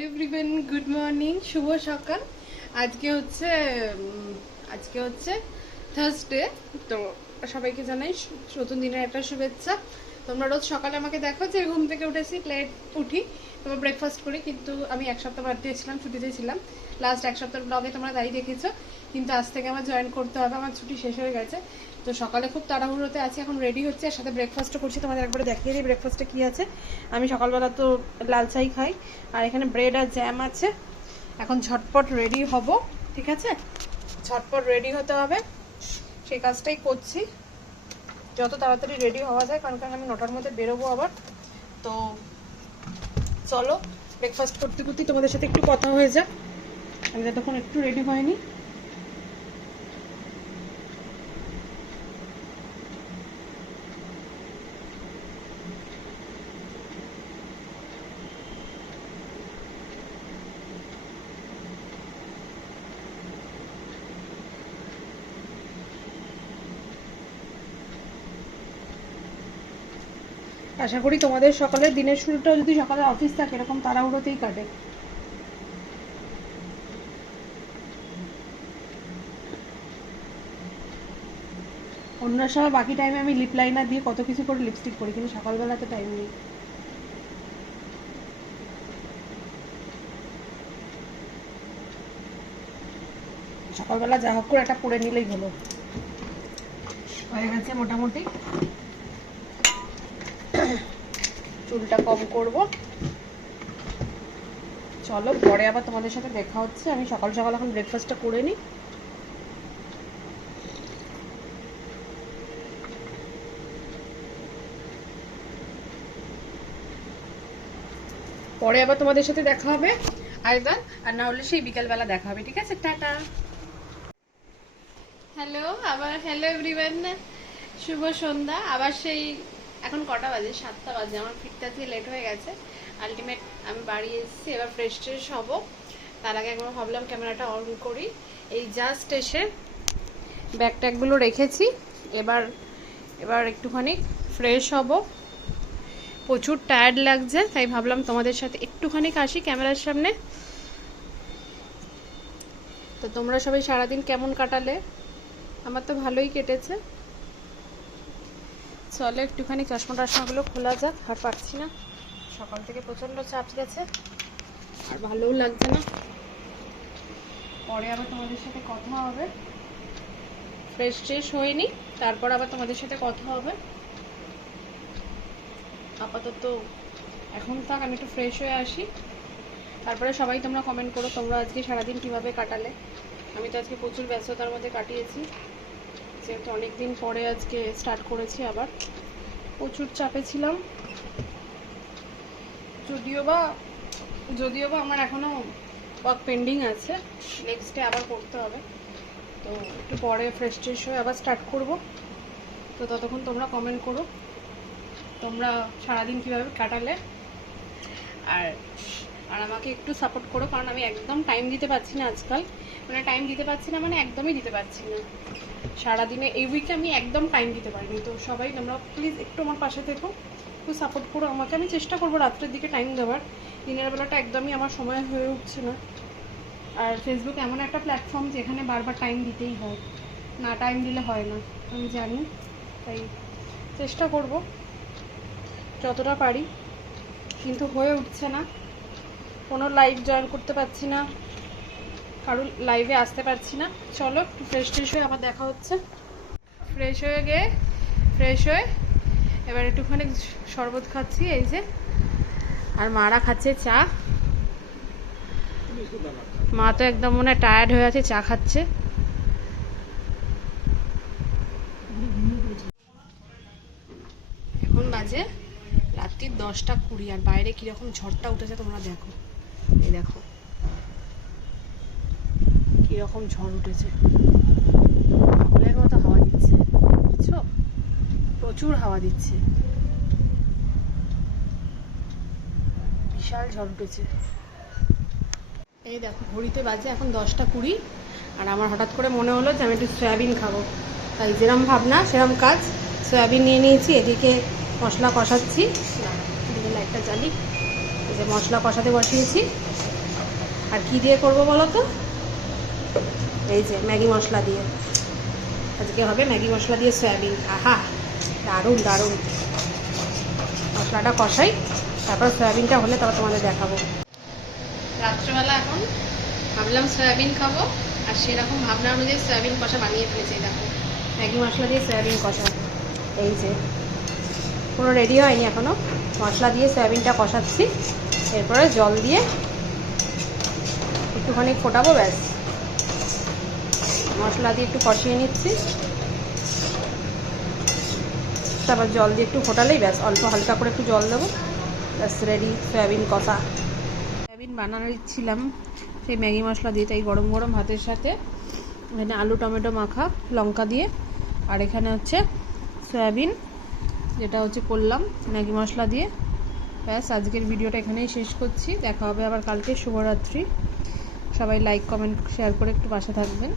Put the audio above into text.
Hello everyone good morning শুভ সকাল। আজকে হচ্ছে আজকে হচ্ছে থার্সডে তো সবাইকে জানাই নতুন দিনের একটা শুভেচ্ছা। তোমরা রোজ সকালে আমাকে দেখো যে ঘুম থেকে উঠেছি, লেট উঠি, তারপর ব্রেকফাস্ট করি, কিন্তু আমি এক সপ্তাহ বাড়িতে ছিলাম ছুটিতে ছিলাম। লাস্ট এক সপ্তাহ ব্লগে তোমরা তাই দেখেছ, কিন্তু আজ থেকে আমার জয়েন করতে হবে, আমার ছুটি শেষ হয়ে গেছে। তো সকালে খুব তাড়াহুড়োতে আছি, এখন রেডি হচ্ছে, আর সাথে ব্রেকফাস্টও করছি। তোমাদের একবারে দেখিয়ে দিই ব্রেকফাস্টে কী আছে। আমি সকালবেলা তো লাল চাই খাই, আর এখানে ব্রেড আর জ্যাম আছে। এখন ঝটপট রেডি হব, ঠিক আছে? ঝটপট রেডি হতে হবে। সেই কাজটাই করছি। যত তাড়াতাড়ি রেডি হওয়া যায়, কারণ কারণ আমি নটার মধ্যে বেরোবো আবার। তো চলো ব্রেকফাস্ট করতে করতেই তোমাদের সাথে একটু কথা হয়ে যাক। আমি যতক্ষণ একটু রেডি হয়নি আশা করি তোমাদের সকালের দিনের শুরুটা যদি সকালে অফিস থাকে, এরকম তাড়াহুড়োতেই কাটে। অন্য সময় বাকি টাইমে আমি লিপ লাইনার দিয়ে কত কিছু করে লিপস্টিক করি কিন্তু সকালবেলা তো টাইম নেই। সকালবেলা যা হোক করে একটা পরে নিলেই হলো। হয়ে গেছে মোটামুটি। চুলটা কম করব। চলো, পরে আবার তোমাদের সাথে দেখা হচ্ছে। আমি সকাল সকাল এখন ব্রেকফাস্টটা করে নিই। পরে আবার তোমাদের সাথে দেখা হবে। আরেকবার আর না হলে সেই বিকালবেলা দেখা হবে, ঠিক আছে? টাটা। হ্যালো আবার হ্যালো এভরিওয়ান শুভ সন্ধ্যা। আবার সেই এখন কটা বাজে? সাতটা বাজে। আমার ফিরতে আজকে লেট হয়ে গেছে। আলটিমেট আমি বাড়ি এসেছি, এবার ফ্রেশ ট্রেশ হব। তার আগে একবার ভাবলাম ক্যামেরাটা অন করি। এই জাস্ট এসে ব্যাগ ট্যাগগুলো রেখেছি। এবার এবার একটুখানি ফ্রেশ হব। প্রচুর টায়ার্ড লাগছে, তাই ভাবলাম তোমাদের সাথে একটুখানি আসি ক্যামেরার সামনে। তো তোমরা সবাই সারাদিন কেমন কাটালে? আমার তো ভালোই কেটেছে। চলো একটুখানি চশমা টশমাগুলো খোলা যাক, আর পারছি না। সকাল থেকে প্রচণ্ড চাপ গেছে, আর ভালোও লাগছে না। পরে আবার তোমাদের সাথে কথা হবে। ফ্রেশ ট্রেশ হয়নি, তারপর আবার তোমাদের সাথে কথা হবে। আপাতত এখন থাক, আমি একটু ফ্রেশ হয়ে আসি। তারপরে সবাই তোমরা কমেন্ট করো, তোমরা আজকে সারাদিন কীভাবে কাটালে। আমি তো আজকে প্রচুর ব্যস্ততার মধ্যে কাটিয়েছি। যেহেতু অনেক দিন পরে আজকে স্টার্ট করেছি আবার। প্রচুর চাপে ছিলাম। যদিও বা যদিও বা আমার এখনও ওয়ার্ক পেন্ডিং আছে। নেক্সট ডে আবার করতে হবে। তো একটু পরে ফ্রেশ ট্রেশ হয়ে আবার স্টার্ট করব। তো ততক্ষণ তোমরা কমেন্ট করো। তোমরা সারাদিন কীভাবে কাটালে? আর আর আমাকে একটু সাপোর্ট করো, কারণ আমি একদম টাইম দিতে পারছি না আজকাল। মানে টাইম দিতে পারছি না মানে একদমই দিতে পারছি না। সারাদিনে এই উইকে আমি একদম টাইম দিতে পারিনি। তো সবাই তোমরা প্লিজ একটু আমার পাশে থেকো, একটু সাপোর্ট করো আমাকে। আমি চেষ্টা করব রাত্রের দিকে টাইম দেওয়ার। দিনের বেলাটা একদমই আমার সময় হয়ে উঠছে না। আর ফেসবুক এমন একটা প্ল্যাটফর্ম যেখানে বারবার টাইম দিতেই হয়। না টাইম দিলে হয় না, আমি জানি। তাই চেষ্টা করব, যতটা পারি। কিন্তু হয়ে উঠছে না। কোনো লাইভ জয়েন করতে পারছি না কারও লাইভে আসতে পারছি না। চলো একটু ফ্রেশ ট্রেশ হয়ে আবার দেখা হচ্ছে। ফ্রেশ হয়ে গিয়ে ফ্রেশ হয়ে এবার একটুখানি শরবত খাচ্ছি, এই যে। আর মারা খাচ্ছে চা। মা তো একদম মনে টায়ার্ড হয়ে আছে, চা খাচ্ছে। এখন বাজে রাত্রির দশটা কুড়ি, আর বাইরে কীরকম ঝড়টা উঠেছে তোমরা দেখো। এই দেখো। কীরকম ঝড় উঠেছে। পাগলের মতো হাওয়া দিচ্ছে, বুঝছ? প্রচুর হাওয়া দিচ্ছে। বিশাল ঝড় উঠেছে। এই দেখো, ঘড়িতে বাজে এখন দশটা কুড়ি, আর আমার হঠাৎ করে মনে হলো যে আমি একটু সয়াবিন খাব। তাই যেরম ভাবনা, সেরম কাজ। সয়াবিন নিয়ে নিয়েছি, এদিকে মশলা কষাচ্ছি। এদিকে লাইটটা জ্বালি এই যে মশলা কষাতে বসিয়েছি। আর কি দিয়ে করব বলো তো? এই যে ম্যাগি মশলা দিয়ে। আজকে হবে ম্যাগি মশলা দিয়ে সয়াবিন। আহা, দারুণ দারুণ। মশলাটা কষাই, তারপর সয়াবিনটা হলে তারপর তোমাদের দেখাবো। রাত্রেবেলা এখন ভাবলাম সয়াবিন খাব, আর সেরকম ভাবনা অনুযায়ী সয়াবিন কষা বানিয়ে ফেলেছি দেখো। ম্যাগি মশলা দিয়ে সয়াবিন কষা। এই যে, পুরো রেডি হয়নি এখনও মশলা দিয়ে সয়াবিনটা কষাচ্ছি। এরপরে জল দিয়ে একটুখানি ফোটাবো, ব্যাস। মশলা দিয়ে একটু কষিয়ে নিচ্ছি। তারপর জল দিয়ে একটু ফোটালেই ব্যাস, অল্প হালকা করে একটু জল দেবো। ব্যাস রেডি সয়াবিন কষা। সয়াবিন বানানো দিচ্ছিলাম সেই ম্যাগি মশলা দিয়ে, তাই গরম গরম ভাতের সাথে। এখানে আলু, টমেটো মাখা, লঙ্কা দিয়ে। আর এখানে হচ্ছে সয়াবিন যেটা হচ্ছে করলাম, ম্যাগি মশলা দিয়ে। ব্যাস, আজকের ভিডিওটা এখানেই শেষ করছি। দেখা হবে আবার কালকে, শুভরাত্রি। সবাই লাইক কমেন্ট শেয়ার করে একটু পাশে থাকবেন।